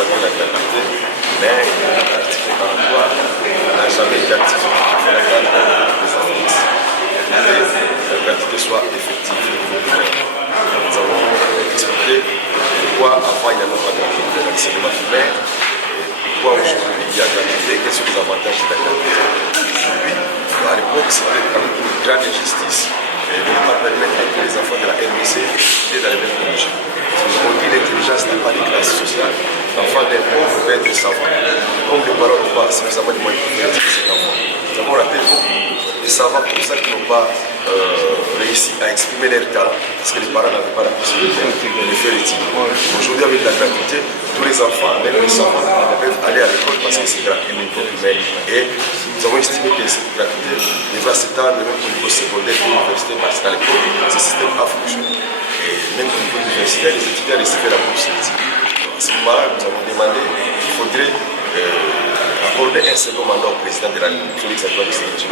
consacré la gratuité, mais l'article 43 n'a jamais été activé. Il faut la gratuité la gratuité soit effective. Nous avons expliqué pourquoi avant il n'y avait pas de l'enseignement primaire, pourquoi aujourd'hui il y a gratuité, quels sont les avantages de la gratuité. Aujourd'hui, à l'époque, c'était quand même une grande injustice de ne pas permettre à tous les enfants de la RBC d'aller dans les mêmes conditions. Aujourd'hui, l'intelligence n'a pas de classe sociale. L'enfant d'un pauvre peut être savant. Comme les parents n'ont pas suffisamment de moyens pour faire étudier cet enfant. Nous avons raté beaucoup de savants comme ça qui n'ont pas réussi à exprimer leur talent parce que les parents n'avaient pas la possibilité de les faire étudier. Aujourd'hui, avec la gratuité, tous les enfants, même les savants, peuvent aller à l'école parce que c'est gratuit au niveau primaire. Et nous avons estimé que cette gratuité devra s'étendre même au niveau secondaire et universitaire parce qu'à l'époque, ce système a fonctionné. Et même au niveau universitaire, les étudiants recevaient la bourse d'études. À ce moment-là, nous avons demandé qu'il faudrait accorder un second mandat au président de la République, Félix Antoine Tshisekedi.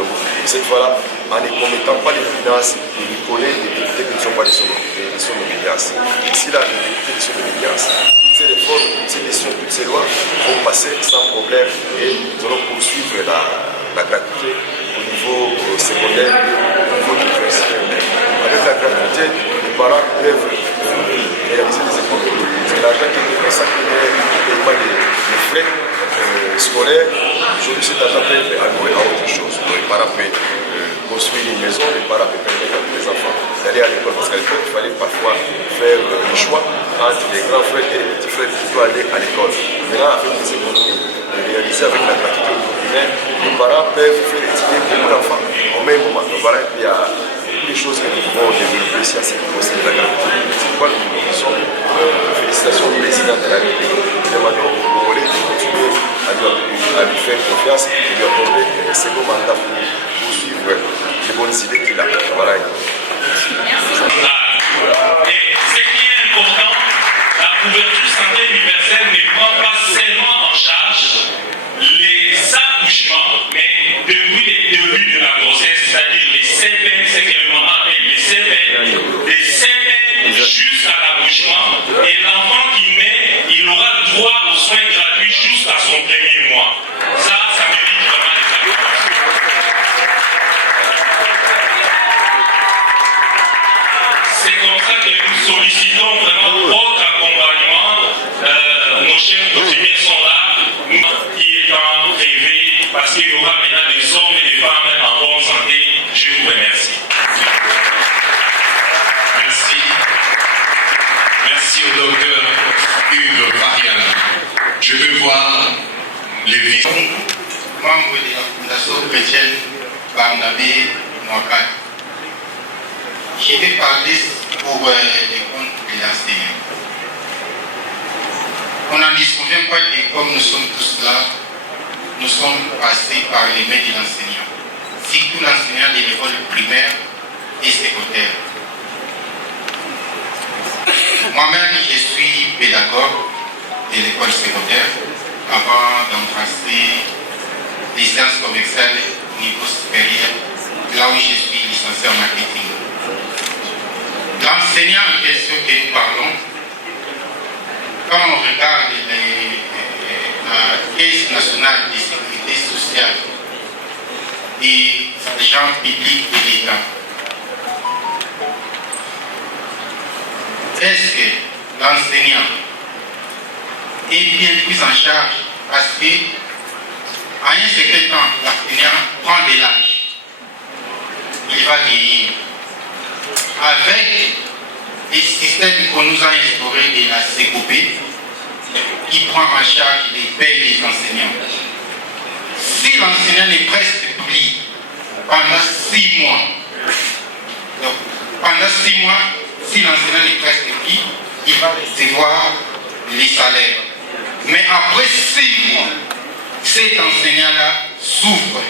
Cette fois-là, en ne commettant pas les finances, il connaît des députés qui ne sont pas de son obédience. Si la député de son obédience, ces réformes, ces décisions, toutes ces lois vont passer sans problème et nous allons poursuivre la gratuité au niveau secondaire et au niveau universitaire. Avec la gratuité, les parents peuvent réaliser des économies. Parce que l'argent qui est consacré au paiement des frais scolaires, aujourd'hui cet argent peut être alloué à autre chose. Donc, les parents peuvent construire une maison, les parents peuvent permettre à tous les enfants d'aller à l'école. Parce qu'à l'époque, il fallait parfois faire le choix entre les grands frères et les petits frères qui doivent aller à l'école. Maintenant, avec les économies réalisées avec la gratuité primaire, les parents peuvent faire étudier beaucoup d'enfants au même moment. Donc voilà, il y a des choses que nous pouvons développer ici à cette concerne la gratuité. C'est pourquoi nous disons félicitations au président de la République. Nous demandons aux Congolais de continuer à lui faire confiance et lui accorder un second mandat pour poursuivre les bonnes idées qu'il a. Voilà. Et ce qui est important, la couverture santé universelle ne prend pas seulement en charge les accouchements, mais depuis le début de la grossesse, c'est-à-dire les semaines, c'est que le moment appelle les semaines jusqu'à l'accouchement, et l'enfant qui naît, il aura droit aux soins gratuits jusqu'à son premier mois. Ça mérite vraiment des applaudissements. C'est comme ça que nous sollicitons vraiment votre accompagnement. Nos chefs coutumiers sont là, qui étant rêvés, parce qu'il y aura maintenant des hommes et des femmes en bonne santé. Je vous remercie. Merci au docteur Hugues Fariana. Je veux voir les visions. Membre de la Fondation chrétienne Barnabé Mouakad. Je vais parler pour les comptes de l'enseignant. On n'en dispose pas et comme nous sommes tous là, nous sommes passés par les mains de l'enseignant. Surtout l'enseignant de l'école primaire et secondaire. Moi-même, je suis pédagogue de l'école secondaire avant d'embrasser les sciences commerciales au niveau supérieur, là où je suis licencié en marketing. L'enseignant en question que nous parlons, quand on regarde la Caisse nationale de sécurité sociale et l'agent public de l'État, est-ce que l'enseignant est bien pris en charge parce que à un certain temps, l'enseignant prend de l'âge, il va vieillir. Avec les systèmes qu'on nous a instaurés de la CECOP, qui prend en charge les paies des enseignants. Si l'enseignant est presque pris pendant 6 mois, donc pendant 6 mois, si l'enseignant est presque pris, il va recevoir les salaires. Mais après 6 mois, cet enseignant-là souffre.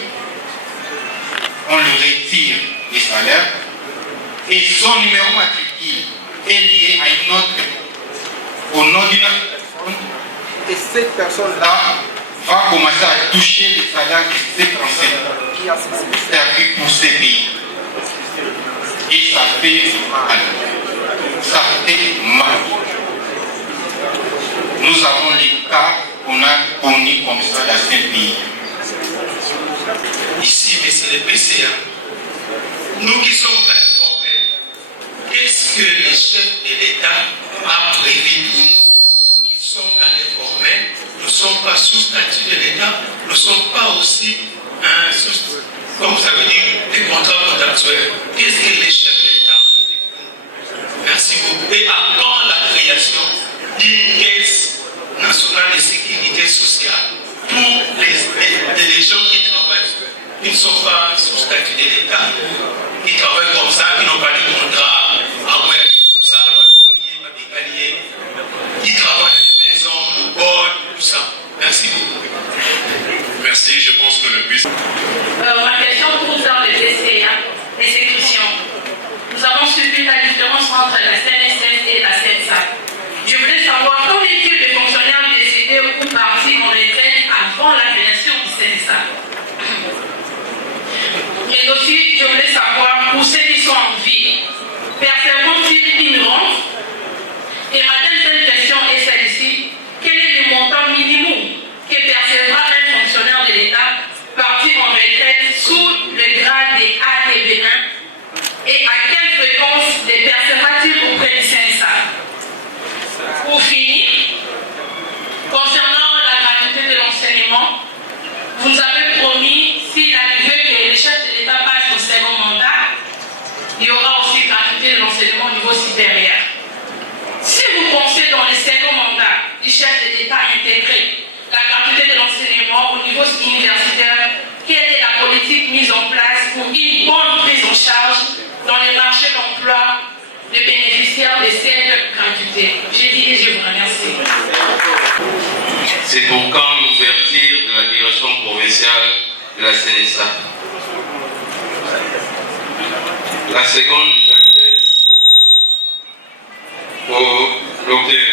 On le retire les salaires et son numéro matricule est lié à une autre, au nom d'une personne, et cette personne-là va commencer à toucher les salaires de cet enseignant qui a servi pour ces pays. Et ça fait mal. Ça fait mal. Nous avons les cas qu'on a connu comme ça dans un pays. Ici, monsieur le PCA, nous qui sommes informés, qu'est-ce que le chef de l'État a prévu pour nous qui sommes dans les formels? Nous ne sommes pas sous statut de l'État, nous ne sommes pas aussi sous, comme ça veut dire, des contrats contractuels. Qu'est-ce que le chef de l'État a prévu pour nous? Merci beaucoup. Et à quand la création d'une caisse nationale de sécurité sociale pour les gens qui travaillent, qui ne sont pas sous statut de l'État, qui travaillent comme ça, qui n'ont pas de contrat, qui travaillent dans les maisons, le bord, tout ça. Merci beaucoup. Merci, je pense que le bus. Ma question pour dans le PCA, l'exécution. Nous avons suivi la différence entre la CNSS et la CNSA. Je voulais savoir qu'en est-il des fonctionnaires décédés ou partis en retraite avant la création du CNSA. Mais aussi, je voulais savoir pour ceux qui sont en vie, percevront-ils une rente? Et ma deuxième question est celle-ci. Quel est le montant minimum que percevra un fonctionnaire de l'État parti en retraite sous le grade des ATB1 et à quelle fréquence les percevra-t-il auprès du CNSA? Pour finir, concernant la gratuité de l'enseignement, vous nous avez promis, s'il arrivait que le chef de l'État passe au second mandat, il y aura aussi gratuité de l'enseignement au niveau supérieur. Si vous pensez dans le second mandat du chef de l'État intégrer la gratuité de l'enseignement au niveau universitaire, quelle est la politique mise en place pour une bonne prise en charge dans les marchés d'emploi des bénéficiaires de cette gratuité? J'ai dit et je vous remercie. C'est pour quand l'ouverture de la direction provinciale de la CNSA. La seconde, j'adresse au docteur.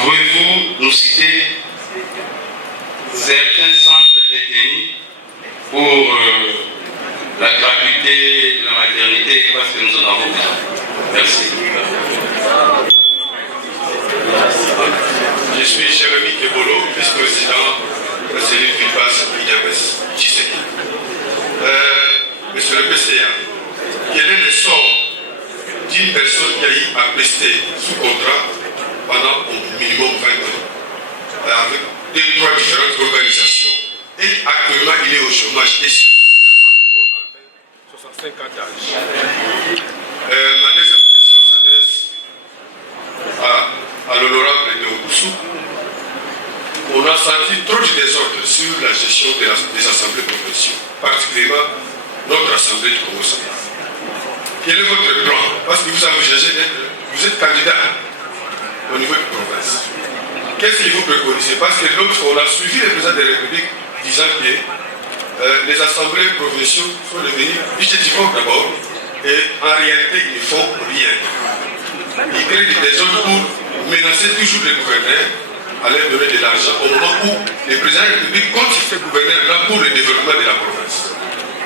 Pouvez-vous nous citer certains centres retenus pour la gratuité de la maternité parce que nous en avons besoin? Merci. Je suis Jérémy Kebolo, vice-président de la cellule FIPAS Ignabès Tshisekedi. Monsieur le PCA, quel est le sort d'une personne qui a eu à prester sous contrat pendant au minimum 20 ans avec 2-3 différentes organisations et actuellement il est au chômage et surtout il n'a pas encore atteint 65 ans d'âge? Ma deuxième question s'adresse à l'honorable Léo. On a senti trop de désordre sur la gestion des assemblées provinciales, particulièrement notre assemblée du Congo central. Quel est votre plan? Parce que vous avez cherché vous êtes candidat au niveau de province. Qu'est-ce que vous préconisez? Parce que lorsqu'on a suivi le président de la République disant que les assemblées provinciales sont devenues budgétivores d'abord et en réalité ils ne font rien. Ils créent des désordres pour menacer toujours les gouverneurs à leur donner de l'argent au moment où le président de la République compte sur ces gouverneurs-là pour le développement de la province.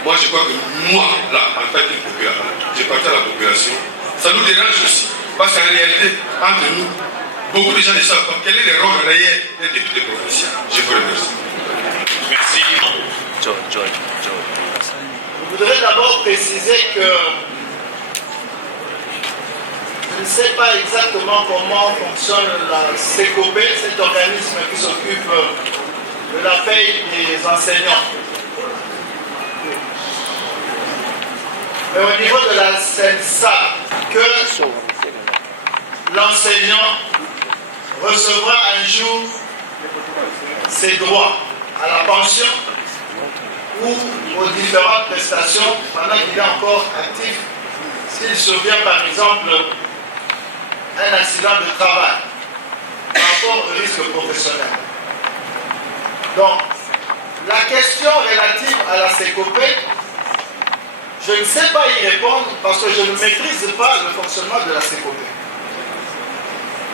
Moi, je crois que moi, là, en tant que population, je partage à la population, ça nous dérange aussi. Parce qu'en réalité, entre nous, beaucoup de gens ne savent pas quel est le rôle réel des députés provinciaux. Je vous remercie. Merci. Je voudrais d'abord préciser que je ne sais pas exactement comment fonctionne la CECOP, cet organisme qui s'occupe de la paye des enseignants. Mais au niveau de la CNSA, que l'enseignant recevra un jour ses droits à la pension ou aux différentes prestations pendant qu'il est encore actif, s'il survient par exemple un accident de travail par rapport au risque professionnel. Donc, la question relative à la CECOP, je ne sais pas y répondre parce que je ne maîtrise pas le fonctionnement de la CECOP.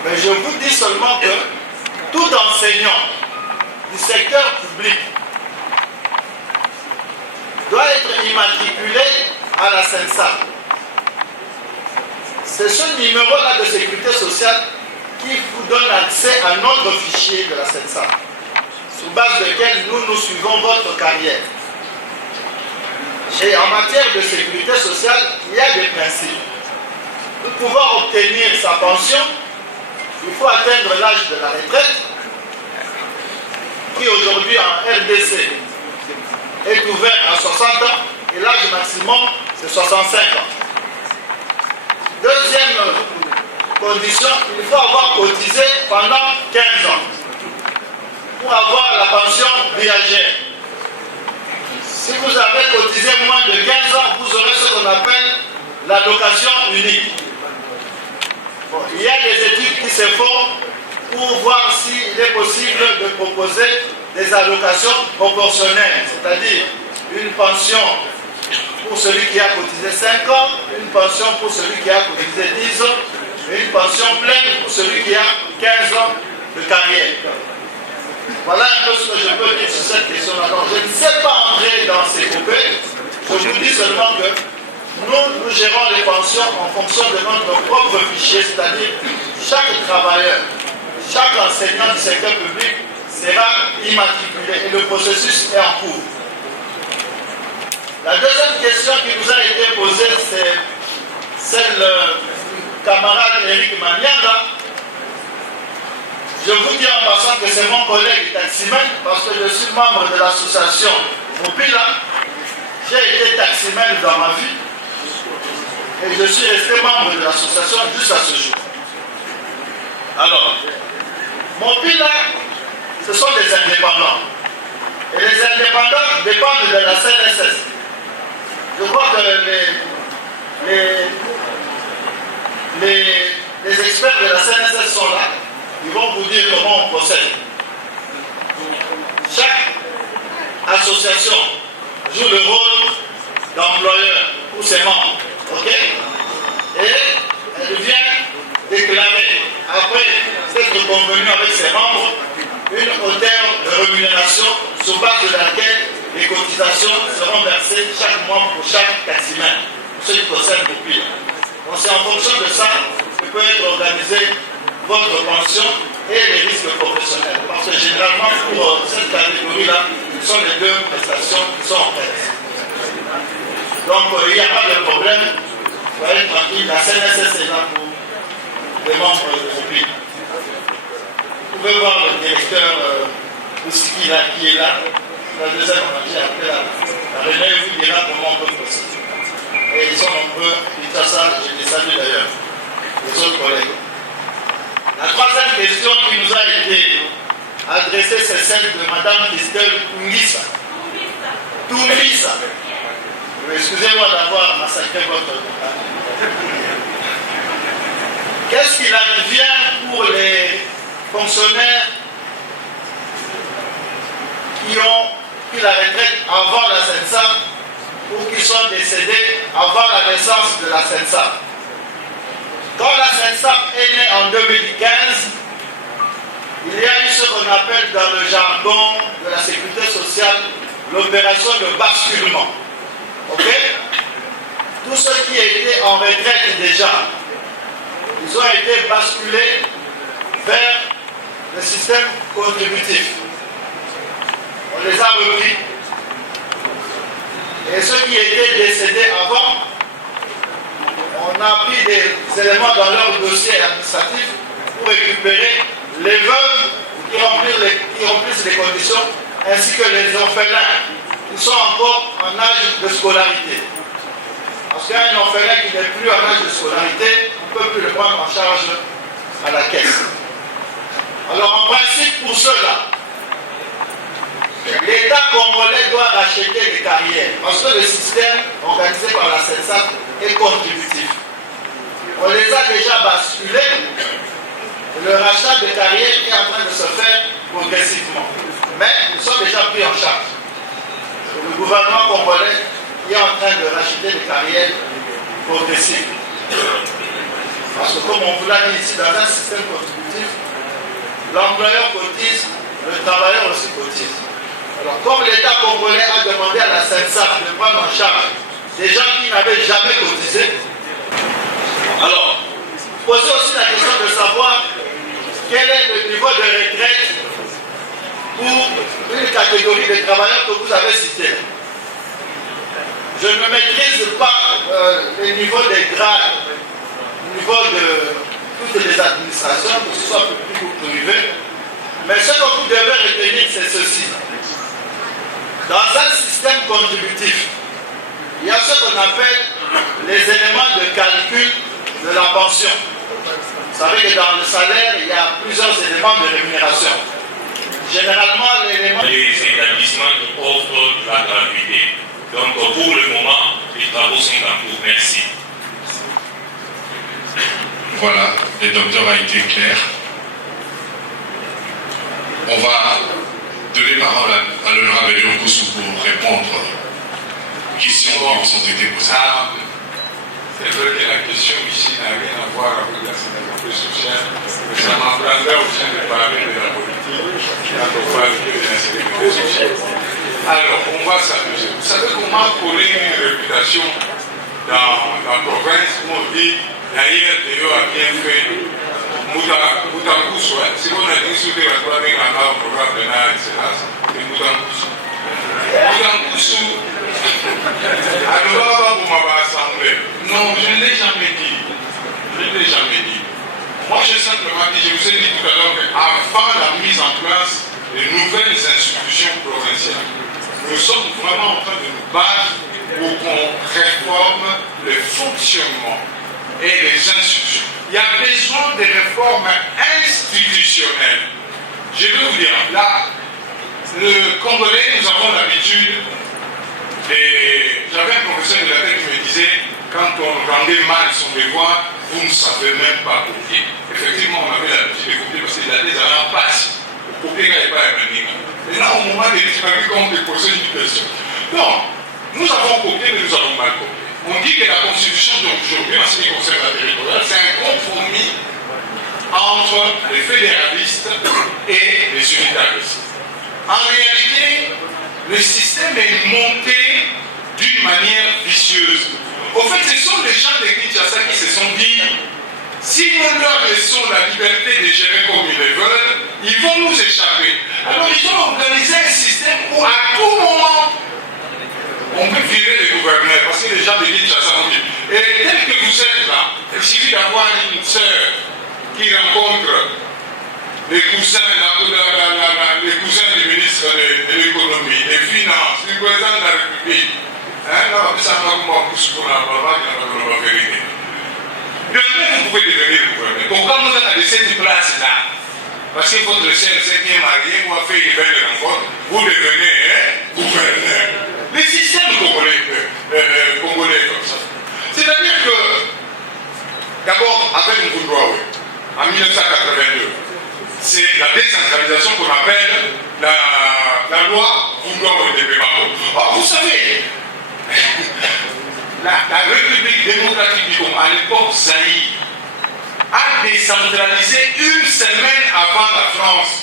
Mais je vous dis seulement que tout enseignant du secteur public doit être immatriculé à la CNSA. C'est ce numéro-là de sécurité sociale qui vous donne accès à notre fichier de la CENSA, sur base duquel nous suivons votre carrière. Et en matière de sécurité sociale, il y a des principes. Pour pouvoir obtenir sa pension, il faut atteindre l'âge de la retraite, qui aujourd'hui en RDC est ouvert à 60 ans, et l'âge maximum c'est 65 ans. Deuxième condition, il faut avoir cotisé pendant 15 ans pour avoir la pension viagère. Si vous avez cotisé moins de 15 ans, vous aurez ce qu'on appelle l'allocation unique. Bon, il y a des études qui se font pour voir s'il est possible de proposer des allocations proportionnelles, c'est-à-dire une pension pour celui qui a cotisé 5 ans, une pension pour celui qui a cotisé 10 ans, et une pension pleine pour celui qui a 15 ans de carrière. Voilà un peu ce que je peux dire sur cette question-là. Donc, je ne sais pas entrer dans ces coupés. Je vous dis seulement que nous gérons les pensions en fonction de notre propre fichier, c'est-à-dire chaque travailleur, chaque enseignant du secteur public sera immatriculé et le processus est en cours. La deuxième question qui nous a été posée, c'est celle du camarade Eric Manianga. Je vous dis en passant que c'est mon collègue taximan, parce que je suis membre de l'association Mopila. J'ai été taximan dans ma vie et je suis resté membre de l'association jusqu'à ce jour. Alors, Mopila, ce sont des indépendants. Et les indépendants dépendent de la CNSS. Je crois que les experts de la CNSS sont là. Ils vont vous dire comment on procède. Chaque association joue le rôle d'employeur pour ses membres. Ok? Et elle vient déclarer, après s'être convenue avec ses membres, une hauteur de rémunération sur base de laquelle les cotisations seront versées chaque mois pour chaque taximan, pour ceux qui possèdent le prix. Donc c'est en fonction de ça que peut être organisée votre pension et les risques professionnels. Parce que généralement, pour cette catégorie-là, ce sont les deux prestations qui sont en fait. Donc il n'y a pas de problème. Vous allez tranquille, la CNSS est là pour les membres de mon pays. Vous pouvez voir le directeur Oussiki là, qui est là. La deuxième, on a dit après la René vous dira comment on peut procéder. Et ils sont nombreux, ils disent ça, je les salue d'ailleurs, les autres collègues. La troisième question qui nous a été adressée, c'est celle de Mme Christelle Tungisa. Tungisa. Excusez-moi d'avoir massacré votre nom. Qu'est-ce qu'il advient pour les fonctionnaires qui ont pris la retraite avant la CENSA ou qui sont décédés avant la naissance de la CENSA? Quand la CENSA est née en 2015, il y a eu ce qu'on appelle dans le jargon de la sécurité sociale l'opération de basculement. Ok? Tous ceux qui étaient en retraite déjà, ils ont été basculés vers le système contributif. On les a repris. Et ceux qui étaient décédés avant, on a pris des éléments dans leur dossier administratif pour récupérer les veuves qui remplissent les conditions, ainsi que les orphelins qui sont encore en âge de scolarité. Parce qu'un orphelin qui n'est plus en âge de scolarité, on ne peut plus le prendre en charge à la caisse. Alors en principe, pour cela, l'État congolais doit racheter les carrières, parce que le système organisé par la CENSA est contributif. On les a déjà basculés, le rachat de carrières est en train de se faire progressivement. Mais ils sont déjà pris en charge. Le gouvernement congolais est en train de racheter les carrières progressives. Parce que comme on vous l'a dit ici, dans un système contributif, l'employeur cotise, le travailleur aussi cotise. Alors, comme l'État congolais a demandé à la CENSA de prendre en charge des gens qui n'avaient jamais cotisé, alors, posez aussi la question de savoir une catégorie de travailleurs que vous avez citée. Je ne maîtrise pas le niveau des grades, le niveau de toutes les administrations, que ce soit public ou privé, mais ce que vous devez retenir, c'est ceci. Dans un système contributif, il y a ce qu'on appelle les éléments de calcul de la pension. Vous savez que dans le salaire, il y a plusieurs éléments de rémunération. Généralement, l'élément... Les établissements qui offrent la gratuité. Donc, pour le moment, les travaux sont en cours. Merci. Voilà, le docteur a été clair. On va donner parole à l'honorable Léon Koussou pour répondre aux questions qui vous ont été posées. C'est vrai que la question ici n'a rien à voir avec la sécurité sociale, mais ça m'apprendra aussi de parler de la politique quand on parle de la sécurité sociale. Alors, on va s'amuser. Vous savez comment coller une réputation dans la province où on dit d'ailleurs, Théo a bien fait Moutankoussou. Si on a dit sur la troisième au programme de la excellence, c'est Moutankoussou. Moutankoussou, alors vous m'avez assemblé. Non, je ne l'ai jamais dit. Je ne l'ai jamais dit. Moi, j'ai simplement dit, je vous ai dit tout à l'heure qu'avant la mise en place de nouvelles institutions provinciales, nous sommes vraiment en train de nous battre pour qu'on réforme le fonctionnement et les institutions. Il y a besoin de réformes institutionnelles. Je vais vous dire, là, le Congolais, nous avons l'habitude, j'avais un professeur de la tête qui me disait, quand on rendait mal son devoir, vous ne savez même pas copier. Effectivement, on avait l'habitude de copier parce que la thèse avait un passe. Copier n'est pas un manière. Et là, au moment des disparus, quand on déposait une question. Donc, nous avons copié, mais nous avons mal copié. On dit que la constitution d'aujourd'hui, en ce qui concerne la territoriale, c'est un compromis entre les fédéralistes et les unitaristes. En réalité, le système est monté d'une manière vicieuse. Au fait, ce sont les gens de Kinshasa qui se sont dit, si nous leur laissons la liberté de gérer comme ils le veulent, ils vont nous échapper. Alors ils ont organisé un système où à tout moment, on peut virer les gouverneurs, parce que les gens de Kinshasa ont dit. Et tel que vous êtes là, il suffit d'avoir une sœur qui rencontre les cousins du ministre de l'économie, des finances, du président de la République. Demain, vous pouvez devenir gouverneur. Pourquoi nous avons laissé cette place-là? Parce que votre sœur s'est bien mariée, ou a fait une belle rencontre, vous devenez gouverneur. Les systèmes congolais comme ça. C'est-à-dire que, d'abord, avec Moukoudouaoué, en 1982, c'est la décentralisation qu'on appelle la loi Moukoudouaoué de Bemako. Or, vous savez, la République démocratique du Congo, à l'époque Zaïre, a décentralisé une semaine avant la France.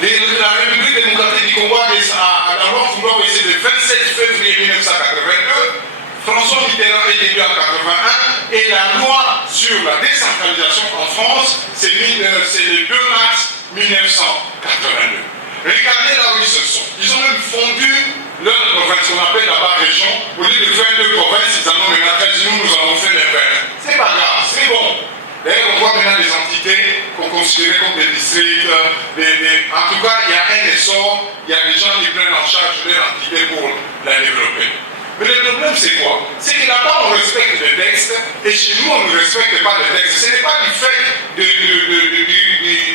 La République démocratique du Congo, à la loi Moukoudouaoué, c'est le 27 février 1982. François Mitterrand est élu en 81 et la loi sur la décentralisation en France, c'est le 2 mars 1982. Regardez là où ils se sont. Ils ont même fondu leur province, qu'on appelle là-bas région. Au lieu de 22 provinces, ils en ont maintenant 13. Nous avons fait les 20. C'est pas grave, c'est bon. D'ailleurs, on voit maintenant des entités qu'on considère comme des districts. En tout cas, il y a un essor, il y a des gens qui prennent en charge leur entité pour la développer. Mais le problème, c'est quoi? C'est que là-bas, on respecte les textes, et chez nous, on ne respecte pas les textes. Ce n'est pas du fait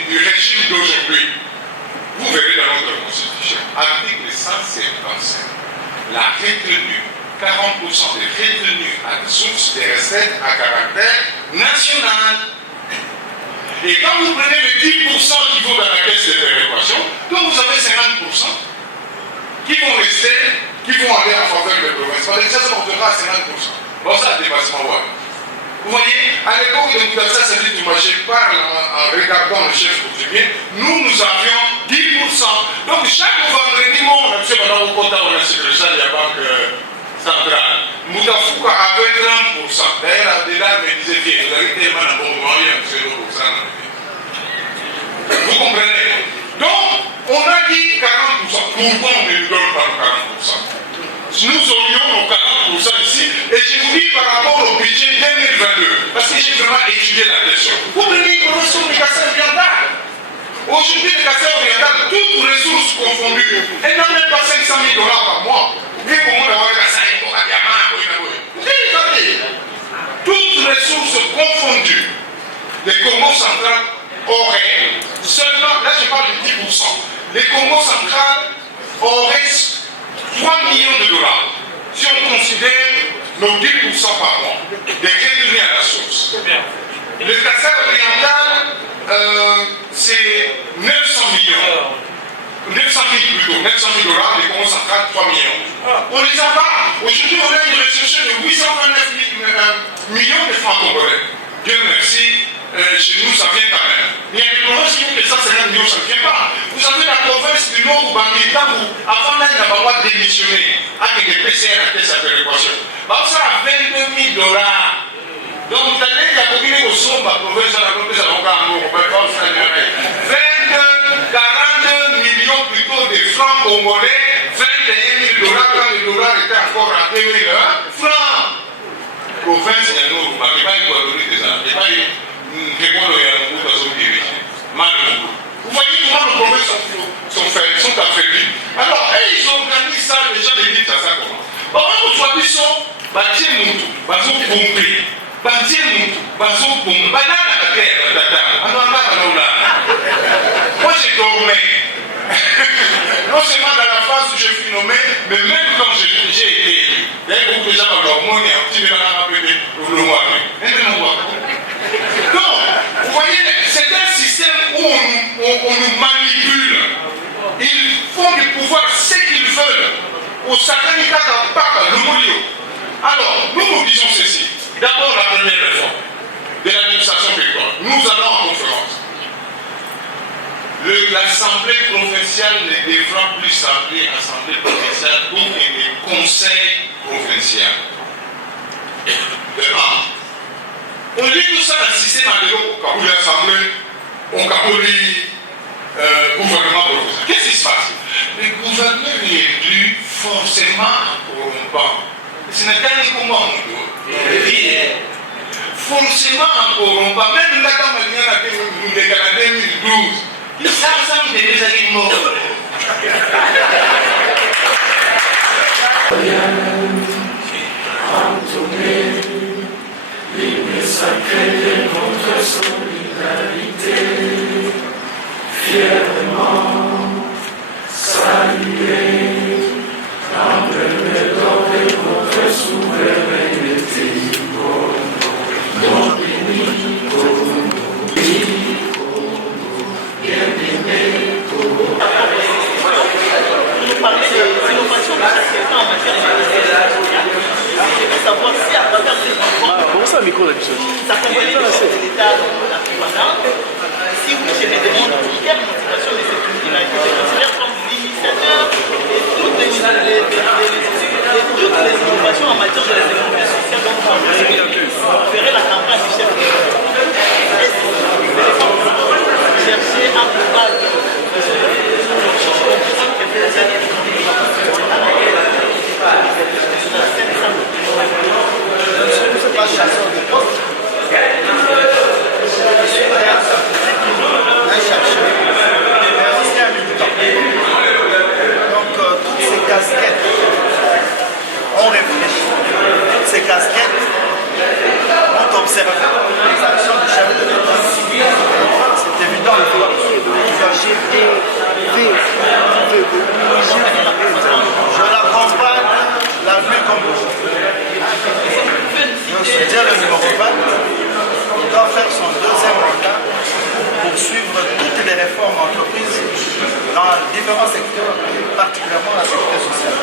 du régime d'aujourd'hui. Vous verrez dans notre Constitution, article 175, la retenue, 40% des retenues à la source des recettes à caractère national. Et quand vous prenez les 10% qui vont dans la caisse de péréquation, donc vous avez 50% qui vont rester, qui vont aller en faveur des provinces. Parce que ça se portera à 50%. Bon, ça, le dépassement, ouais. Vous voyez, à l'époque de Moutassa, ça dit tout, moi, je parle en regardant le chef coutumier, nous avions 10%. Donc, chaque vendredi, on a fait pendant au compte, on a secrétaire de la banque centrale. Moutafouka avait 30%. D'ailleurs, Abdelard me disait, viens, vous avez tellement un bon moment, il y a 0%. Vous comprenez? Donc, on a dit, pourquoi on ne donne pas 40%? Nous aurions nos 40% ici, et je vous dis par rapport au budget 2022, parce que j'ai vraiment étudié la question. Vous prenez une promotion de Kassai-Oriental. Aujourd'hui, le Kassai-Oriental, toutes ressources confondues, elles n'ont même pas 500 000 $ par mois. Mais comment d'avoir un Kassai, toutes ressources confondues, les Congo central auraient seulement, là je parle de 10%, les Congo central auraient 3 millions de $. Si on considère nos 10% par mois, des revenus à la source. Le Kassai-Oriental, c'est 900 millions. 900 000 plutôt, 900 000 $, les Congo central 3 millions. On les a pas. Aujourd'hui, on a une recherche de 829 millions de francs congolais. Dieu merci, chez nous, ça vient quand même. Il y a des provinces qui ont que 150 millions, ça ne vient pas. Vous avez la province du Nord ou Bangladesh où, avant là, il n'a pas le droit de démissionner avec des PCR à test à péréquation. Ça a 22 000 $. Donc, vous allez, il y a combien de sommes à la province, à la province, à la province, 42 millions plutôt de francs congolais, 21 000 $, quand le dollar était encore à 2 000 francs. Province, il y a nous, mais pas une guadeloupe des armes, il n'y a pas une réponse à un bout de son dirigé. Vous voyez comment nos provinces sont affaiblies. Alors, ils organisent ça, les gens disent ça comment? Bon, on soit du son, bâtir Moutou, bâtir Pompé, bâtir Moutou, bâtir Pompé, banane à la terre, moi j'ai dormi. Non seulement dans la phase où je suis nommé, mais même quand j'ai été élu. Il y a beaucoup de gens qui ont dormi, un petit peu dans la pété, au Loa. Donc, vous voyez, c'est un système où on nous manipule. Ils font du pouvoir ce qu'ils veulent. Au Sakanika Papa, le Moulio. Alors, nous disons ceci. D'abord, la première réforme de l'administration pétrolière. Nous allons en conférence. L'Assemblée provinciale ne devra plus s'appeler Assemblée provinciale ou le Conseil provincial. On dit tout ça dans le système à l'époque, au Kabouli Assemblée, au Kabouli gouvernement provincial. Qu'est-ce qui se passe? Le gouverneur est élu forcément en corrompant. Ce n'est pas un combat, forcément en corrompant. Même là, quand on est en 2012, ils savent déjà qu'ils morts. L'hymne sacré de notre solidarité, fièrement saluer l'emblème d'or de notre souveraineté. Mon pays, bien-aimé, nous parler des innovations de chaque État en matière de je veux savoir si à travers ces rencontres, vous accompagnez le chef de l'État dans la gouvernance, si vous, je me demande quelle motivation de cette unité-là, je considère comme l'initiateur de toutes les innovations en matière de l'économie sociale dont vous ferez la campagne du chef de l'État. Est-ce que vous allez chercher un programme Je ne suis pas chasseur de poste. Je suis un chercheur, mais aussi un militant. Donc, toutes ces casquettes, on réfléchit. Toutes ces casquettes ont observé les actions du chef de l'État. C'est évident. Je l'accompagne la nuit comme le jour. Je soutiens le numéro 20. Il doit faire son deuxième mandat pour suivre toutes les réformes entreprises dans différents secteurs, particulièrement la sécurité sociale.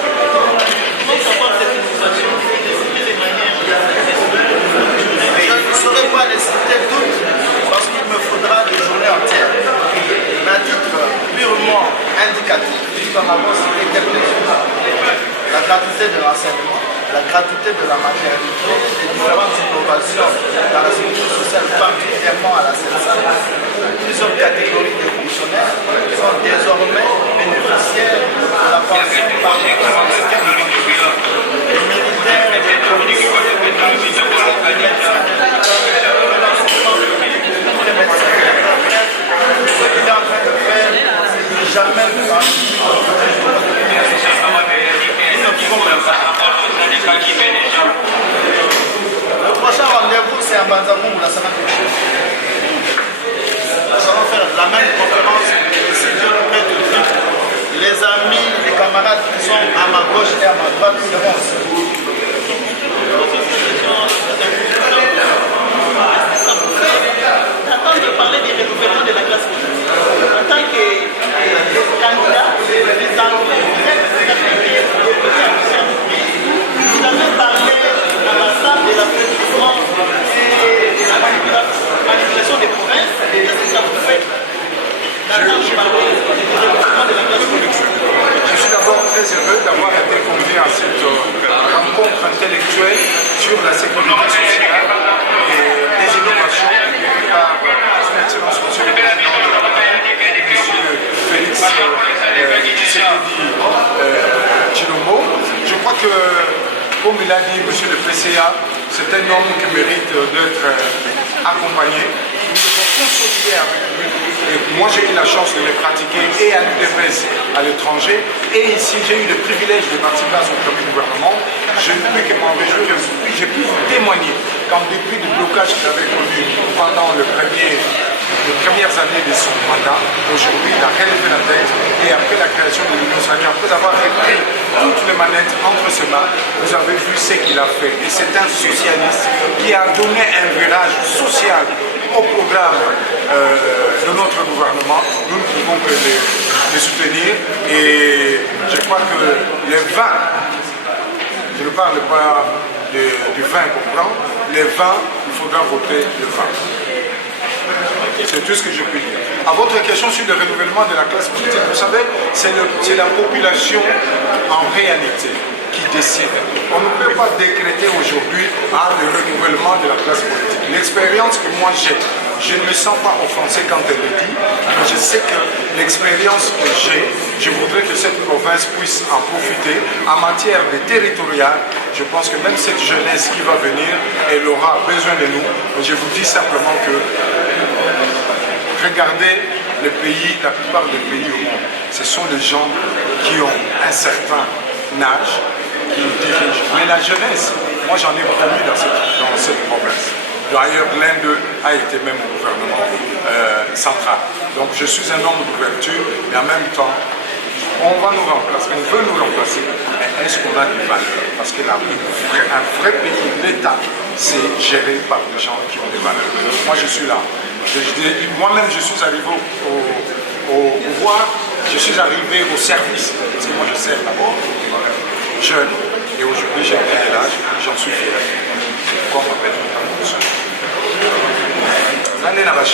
Je ne saurais pas les citer toutes parce qu'il me faudra des journées entières. Mais à titre purement indicatif, je peux m'avoir cité quelques-unes. La gratuité de l'enseignement, la gratuité de la maternité, les différentes innovations dans la sécurité sociale, particulièrement à la CENSA. Plusieurs catégories de fonctionnaires sont désormais bénéficiaires de la attention par les militaires, les policiers, les médecins, les médecins. Ce qu'il est en train de faire, jamais nous ne pouvons faire ça. Le prochain rendez-vous, c'est à Banzamou la semaine prochaine. Nous allons faire la même conférence, si Dieu le prête de Dieu. Les amis, les camarades qui sont à ma gauche et à ma droite, nous seront aussi. J'attends de parler du renouvellement de la classe politique. En tant que candidat, les Anglais, vous avez parlé à l'ensemble de l'affaiblissement et de la manipulation des provinces. Qu'est-ce que ça vous fait d'attendre de parler du renouvellement de la classe politique? Je suis d'abord très heureux d'avoir été convié à cette rencontre intellectuelle sur la sécurité sociale et les innovations créées par son Excellence Monsieur le Président de la République, Monsieur Félix Tshisekedi Tshilombo. Je crois que, comme il a dit Monsieur le PCA, c'est un homme qui mérite d'être accompagné. Nous devons consolider avec lui. Et moi, j'ai eu la chance de les pratiquer et à l'UDPS à l'étranger. Et ici, j'ai eu le privilège de participer à son premier gouvernement. Je ne peux que m'en réjouir. J'ai pu vous témoigner qu'en dépit du blocage qu'il avait connu pendant les premières années de son mandat, aujourd'hui, il a relevé la tête. Et après la création de l'Union sacrée, après avoir repris toutes les manettes entre ses mains, vous avez vu ce qu'il a fait. Et c'est un socialiste qui a donné un virage social au programme de notre gouvernement. Nous ne pouvons que les soutenir et je crois que les vins, je ne parle pas du vin qu'on prend, les vins, il faudra voter le vin. C'est tout ce que je peux dire. À votre question sur le renouvellement de la classe politique, vous savez, c'est la population en réalité qui décide. On ne peut pas décréter aujourd'hui le renouvellement de la classe politique. L'expérience que moi j'ai, je ne me sens pas offensé quand elle le dit, mais je sais que l'expérience que j'ai, je voudrais que cette province puisse en profiter. En matière de territorial, je pense que même cette jeunesse qui va venir, elle aura besoin de nous. Mais je vous dis simplement que regardez les pays, la plupart des pays au monde, ce sont les gens qui ont un certain âge qui nous dirigent. Mais la jeunesse, moi j'en ai connu dans cette province. D'ailleurs, l'un d'eux a été même au gouvernement central. Donc je suis un homme d'ouverture, mais en même temps, on va nous remplacer, on veut nous remplacer. Mais est-ce qu'on a des valeurs? Parce que un vrai pays, l'État, c'est géré par des gens qui ont des valeurs. Moi je suis là. Moi-même je suis arrivé au pouvoir, je suis arrivé au service. Parce que moi je sers d'abord jeune. Et aujourd'hui j'ai pris de l'âge, j'en suis fier. C'est pourquoi on m'appelle Moutamoussi. L'année n'a pas